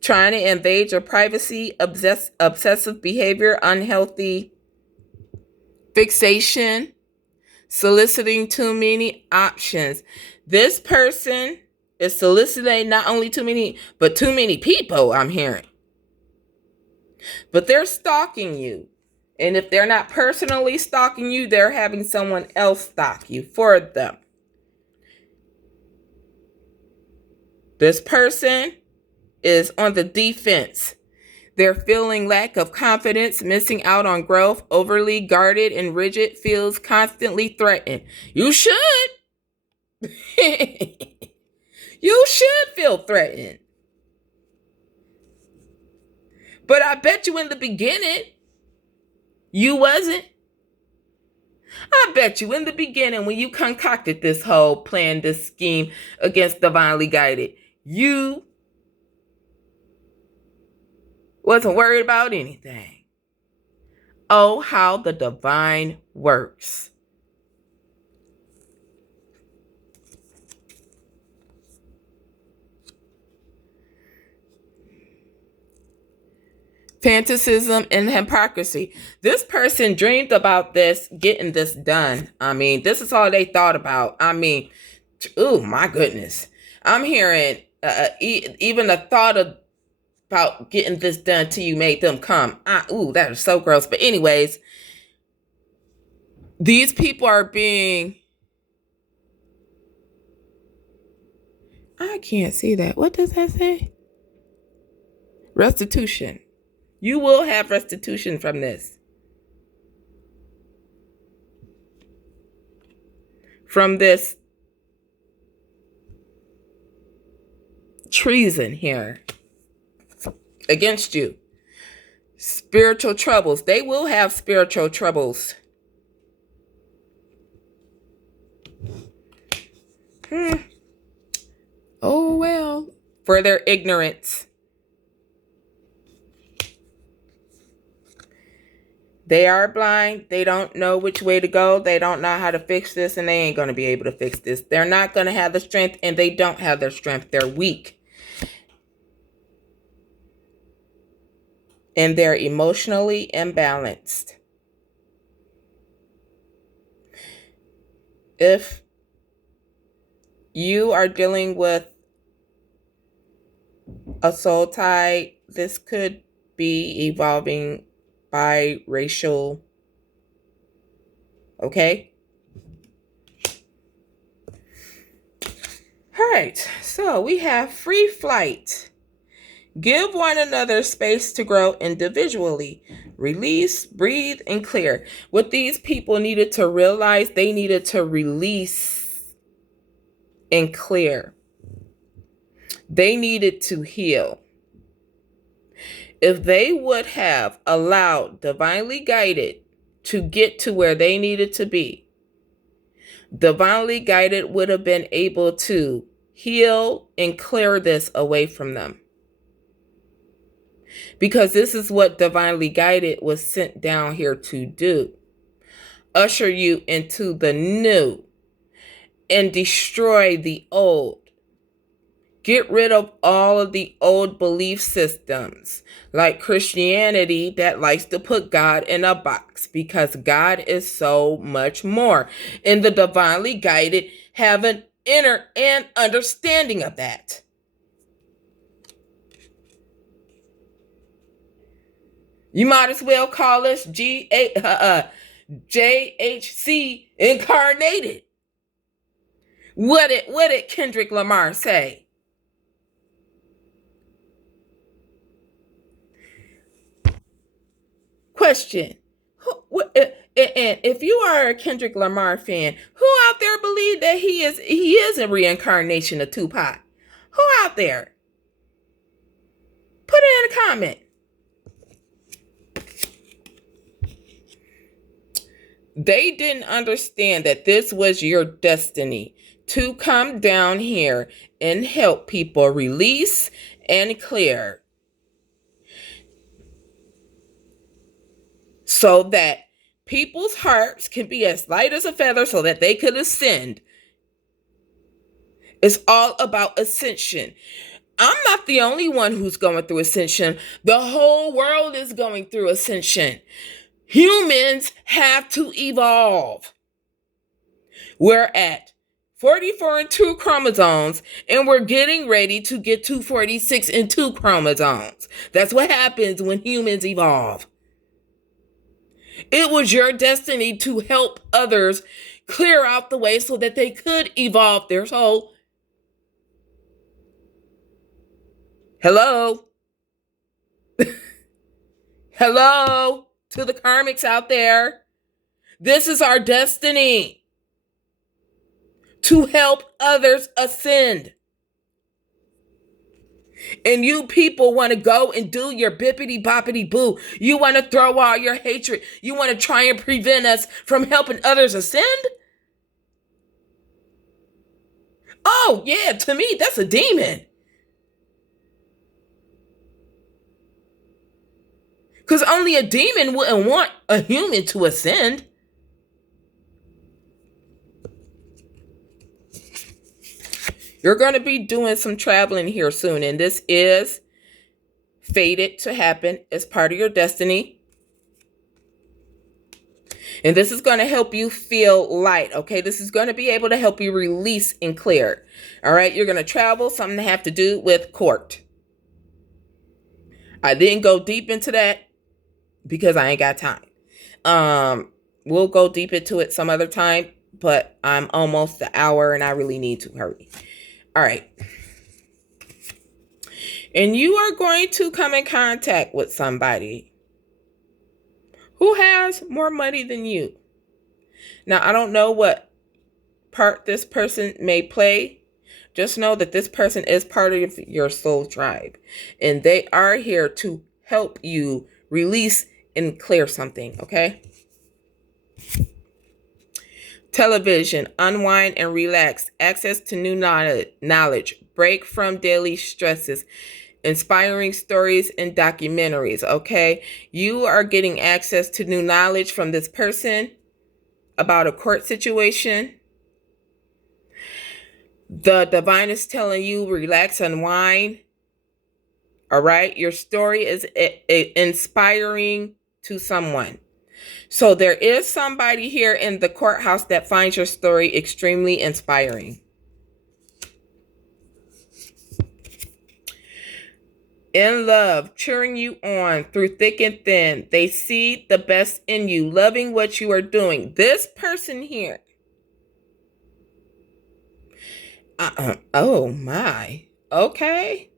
trying to invade your privacy, obsessive behavior, unhealthy fixation, soliciting too many options. This person is soliciting not only too many, but too many people, I'm hearing. But they're stalking you. And if they're not personally stalking you, they're having someone else stalk you for them. This person is on the defense. They're feeling lack of confidence, missing out on growth, overly guarded and rigid, feels constantly threatened. You should. You should feel threatened. But I bet you in the beginning, you wasn't. I bet you in the beginning when you concocted this whole plan, this scheme against divinely guided, you wasn't worried about anything. Oh, how the divine works. Fantasism and hypocrisy. This person dreamed about this, getting this done. I mean, this is all they thought about. I mean, oh my goodness. I'm hearing even the thought about getting this done till you made them come. That is so gross. But anyways, these people are being, I can't see that. What does that say? Restitution. You will have restitution from this. From this treason here against you. Spiritual troubles. They will have spiritual troubles. Oh, well. For their ignorance. They are blind. They don't know which way to go. They don't know how to fix this, and they ain't going to be able to fix this. They're not going to have the strength, and they don't have their strength. They're weak. And they're emotionally imbalanced. If you are dealing with a soul tie, this could be evolving biracial. Okay? All right. So we have free flight. Give one another space to grow individually. Release, breathe, and clear. What these people needed to realize, they needed to release and clear. They needed to heal. If they would have allowed divinely guided to get to where they needed to be, divinely guided would have been able to heal and clear this away from them. Because this is what divinely guided was sent down here to do. Usher you into the new and destroy the old. Get rid of all of the old belief systems, like Christianity that likes to put God in a box, because God is so much more. And the divinely guided have an inner and understanding of that. You might as well call us JHC incarnated. What did Kendrick Lamar say? Question. And if you are a Kendrick Lamar fan, who out there believe that he is a reincarnation of Tupac? Who out there? Put it in a comment. They didn't understand that this was your destiny to come down here and help people release and clear, so that people's hearts can be as light as a feather so that they could ascend. It's all about ascension. I'm not the only one who's going through ascension. The whole world is going through ascension. Humans have to evolve. We're at 44 and 2 chromosomes, and we're getting ready to get to 46 and 2 chromosomes. That's what happens when humans evolve. It was your destiny to help others clear out the way so that they could evolve their soul. Hello? Hello to the karmics out there. This is our destiny, to help others ascend. And you people want to go and do your bippity boppity boo. You want to throw all your hatred. You want to try and prevent us from helping others ascend? Oh, yeah, to me, that's a demon. Because only a demon wouldn't want a human to ascend. You're going to be doing some traveling here soon, and this is fated to happen as part of your destiny. And this is going to help you feel light, okay? This is going to be able to help you release and clear. All right, you're going to travel, something to have to do with court. I didn't go deep into that because I ain't got time. We'll go deep into it some other time, but I'm almost an hour and I really need to hurry. All right. And you are going to come in contact with somebody who has more money than you. Now, I don't know what part this person may play. just know that this person is part of your soul tribe, and they are here to help you release and clear something, okay? Television, unwind and relax, access to new knowledge, break from daily stresses, inspiring stories and documentaries, okay? You are getting access to new knowledge from this person about a court situation. The divine is telling you relax, unwind. All right? Your story is inspiring to someone. So there is somebody here in the courthouse that finds your story extremely inspiring. In love, cheering you on through thick and thin. They see the best in you, loving what you are doing. This person here. Oh my. Okay.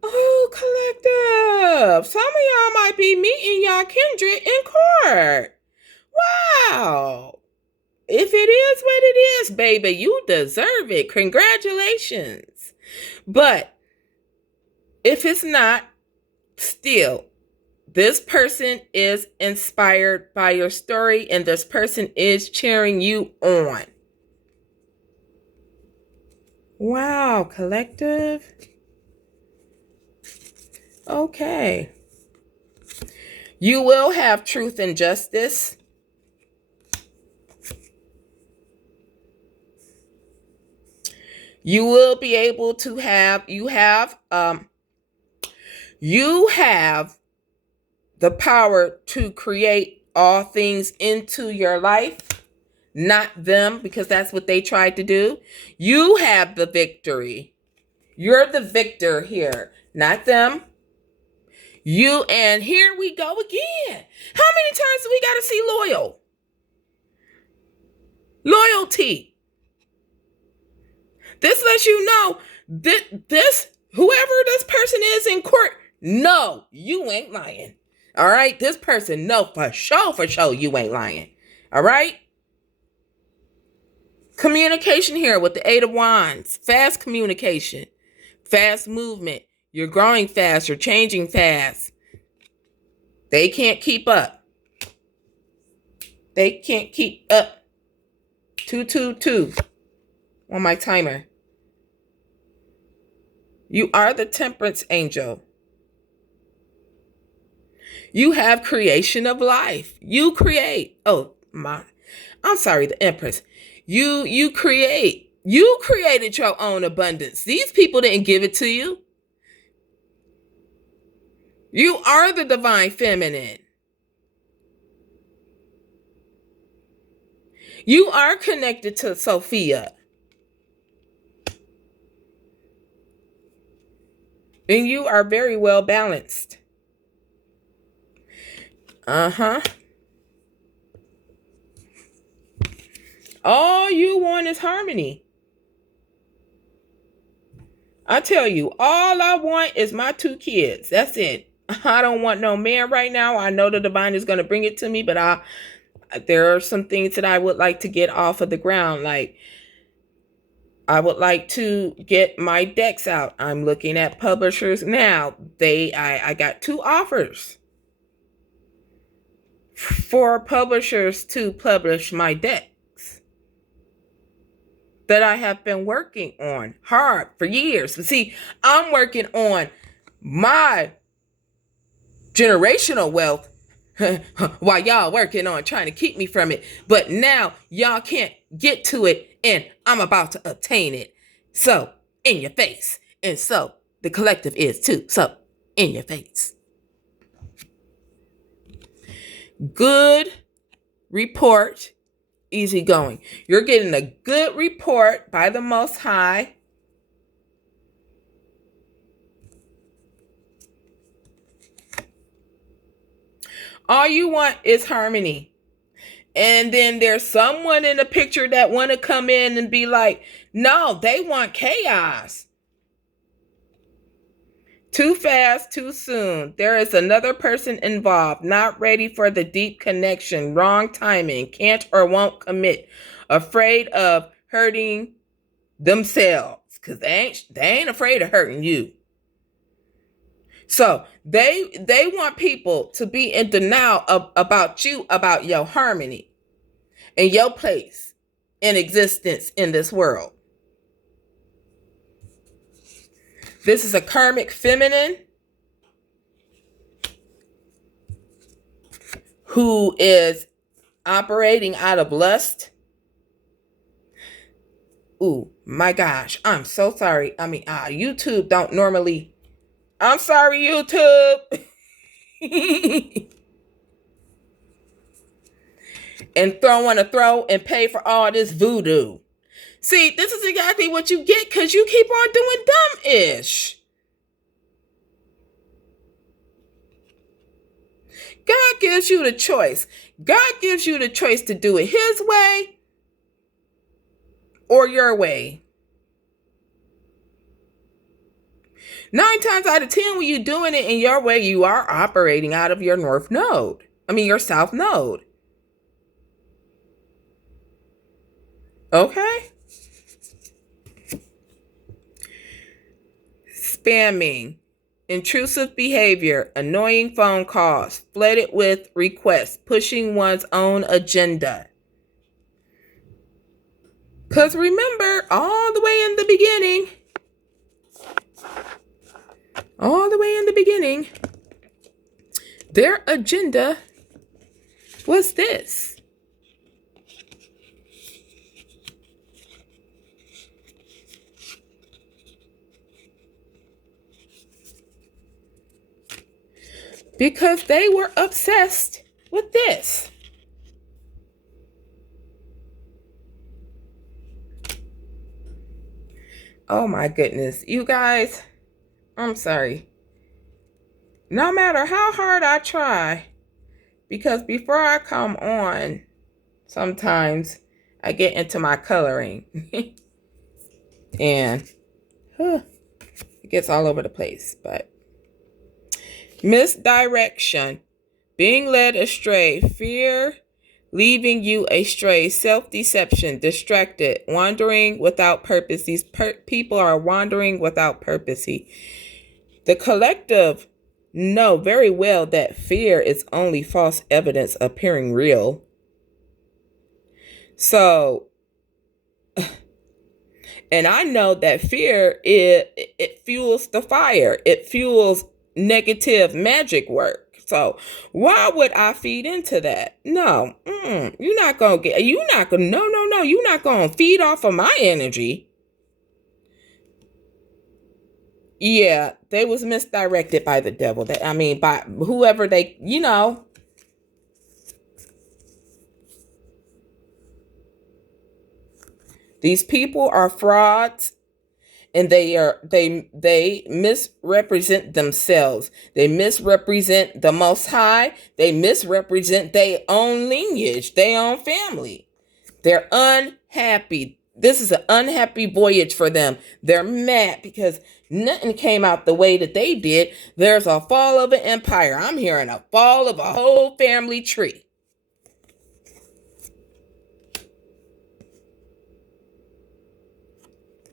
Oh, collective. Some of y'all might be meeting y'all kindred in court. Wow. If it is what it is, baby, you deserve it. Congratulations. But if it's not, still, this person is inspired by your story, and this person is cheering you on. Wow, collective. Okay. You will have truth and justice. You will be able to have, you have the power to create all things into your life, not them, because that's what they tried to do. You have the victory. You're the victor here, not them. You, and here we go again. How many times do we got to see loyalty? This lets you know that whoever this person is in court, no, you ain't lying. All right? This person, no, for sure, you ain't lying. All right? Communication here with the Eight of Wands. Fast communication. Fast movement. You're growing fast. You're changing fast. They can't keep up. They can't keep up. 222 on my timer. You are the temperance angel. You have creation of life. You create. Oh, I'm sorry, the Empress. You create. You created your own abundance. These people didn't give it to you. You are the divine feminine. You are connected to Sophia. And you are very well balanced. All you want is harmony. I tell you, all I want is my 2 kids. That's it. I don't want no man right now. I know the divine is going to bring it to me, but there are some things that I would like to get off of the ground. Like, I would like to get my decks out. I'm looking at publishers now. I got 2 offers for publishers to publish my decks that I have been working on hard for years. But see, I'm working on my generational wealth while y'all working on trying to keep me from it. But now y'all can't get to it, and I'm about to obtain it. So, in your face. And so, the collective is too. So, in your face. Good report, easy going. You're getting a good report by the Most High. All you want is harmony. And then there's someone in the picture that want to come in and be like, no, they want chaos. Too fast, too soon. There is another person involved, not ready for the deep connection, wrong timing, can't or won't commit, afraid of hurting themselves. because they ain't afraid of hurting you. So they want people to be in denial about you, about your harmony and your place in existence in this world. This is a karmic feminine who is operating out of lust. Ooh, my gosh. I'm so sorry. I mean, YouTube don't normally. I'm sorry, YouTube. And want to throw and pay for all this voodoo. See, this is exactly what you get because you keep on doing dumb-ish. God gives you the choice. God gives you the choice to do it his way or your way. 9 times out of 10, when you're doing it in your way, you are operating out of your north node. Your south node. Okay? Spamming, intrusive behavior, annoying phone calls, flooded with requests, pushing one's own agenda. Because remember, all the way in the beginning, their agenda was this. Because they were obsessed with this. Oh my goodness. You guys, I'm sorry. No matter how hard I try, because before I come on, sometimes I get into my coloring. And it gets all over the place. But misdirection, being led astray, fear, leaving you astray, self-deception, distracted, wandering without purpose. These people are wandering without purpose. The collective know very well that fear is only false evidence appearing real. So, and I know that fear, it fuels the fire. It fuels negative magic work. So why would I feed into that? No, you're not going to feed off of my energy. Yeah, they was misdirected by the devil. By whoever they, These people are frauds. And they misrepresent themselves. They misrepresent the Most High. They misrepresent their own lineage, their own family. They're unhappy. This is an unhappy voyage for them. They're mad because nothing came out the way that they did. There's a fall of an empire. I'm hearing a fall of a whole family tree.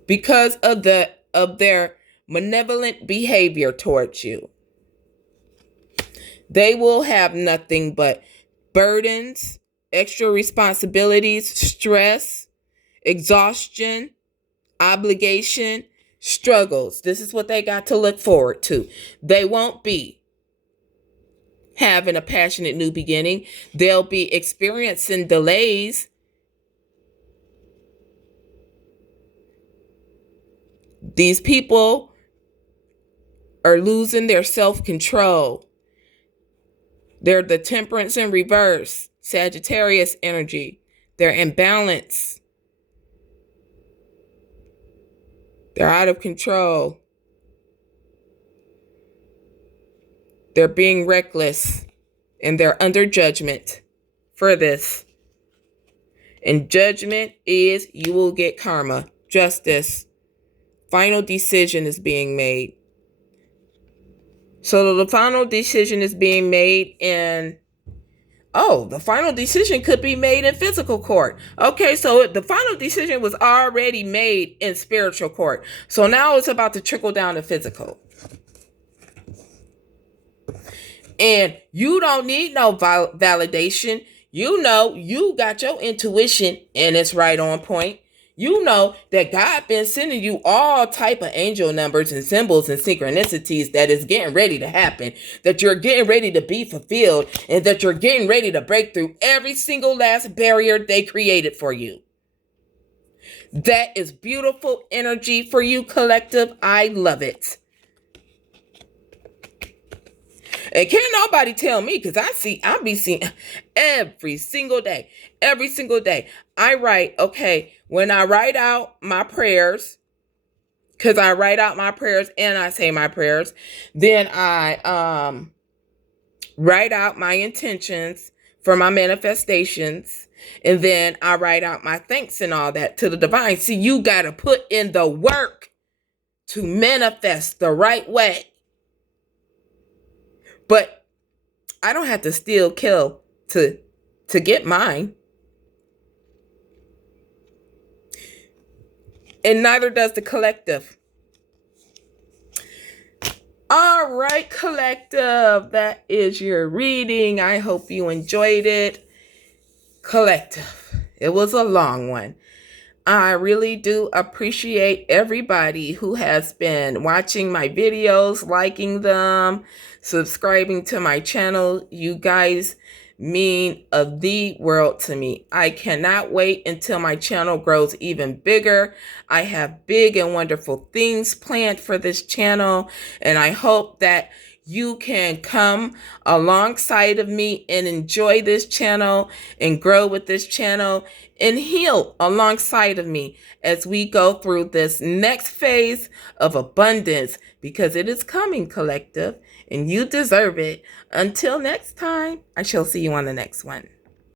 Because of their malevolent behavior towards you. They will have nothing but burdens, extra responsibilities, stress, exhaustion, obligation, struggles. This is what they got to look forward to. They won't be having a passionate new beginning. They'll be experiencing delays. These people are losing their self-control. They're the temperance in reverse, Sagittarius energy. They're imbalanced. They're out of control. They're being reckless, and they're under judgment for this. And judgment is you will get karma, justice. Final decision is being made. So the final decision is being made in Oh, the final decision could be made in physical court. Okay, so the final decision was already made in spiritual court. So now it's about to trickle down to physical. And you don't need no validation. You know, you got your intuition and it's right on point. You know that God been sending you all type of angel numbers and symbols and synchronicities that is getting ready to happen, that you're getting ready to be fulfilled, and that you're getting ready to break through every single last barrier they created for you. That is beautiful energy for you, collective. I love it. And can't nobody tell me, because I be seeing every single day. I write, okay, when I write out my prayers, because I write out my prayers and I say my prayers, then I write out my intentions for my manifestations, and then I write out my thanks and all that to the divine. See, you got to put in the work to manifest the right way. But I don't have to steal, kill to get mine. And neither does the collective. All right, collective. That is your reading. I hope you enjoyed it. Collective. It was a long one. I really do appreciate everybody who has been watching my videos, liking them, subscribing to my channel. You guys mean of the world to me. I cannot wait until my channel grows even bigger. I have big and wonderful things planned for this channel, and I hope that you can come alongside of me and enjoy this channel and grow with this channel and heal alongside of me as we go through this next phase of abundance, because it is coming, collective, and you deserve it. Until next time, I shall see you on the next one.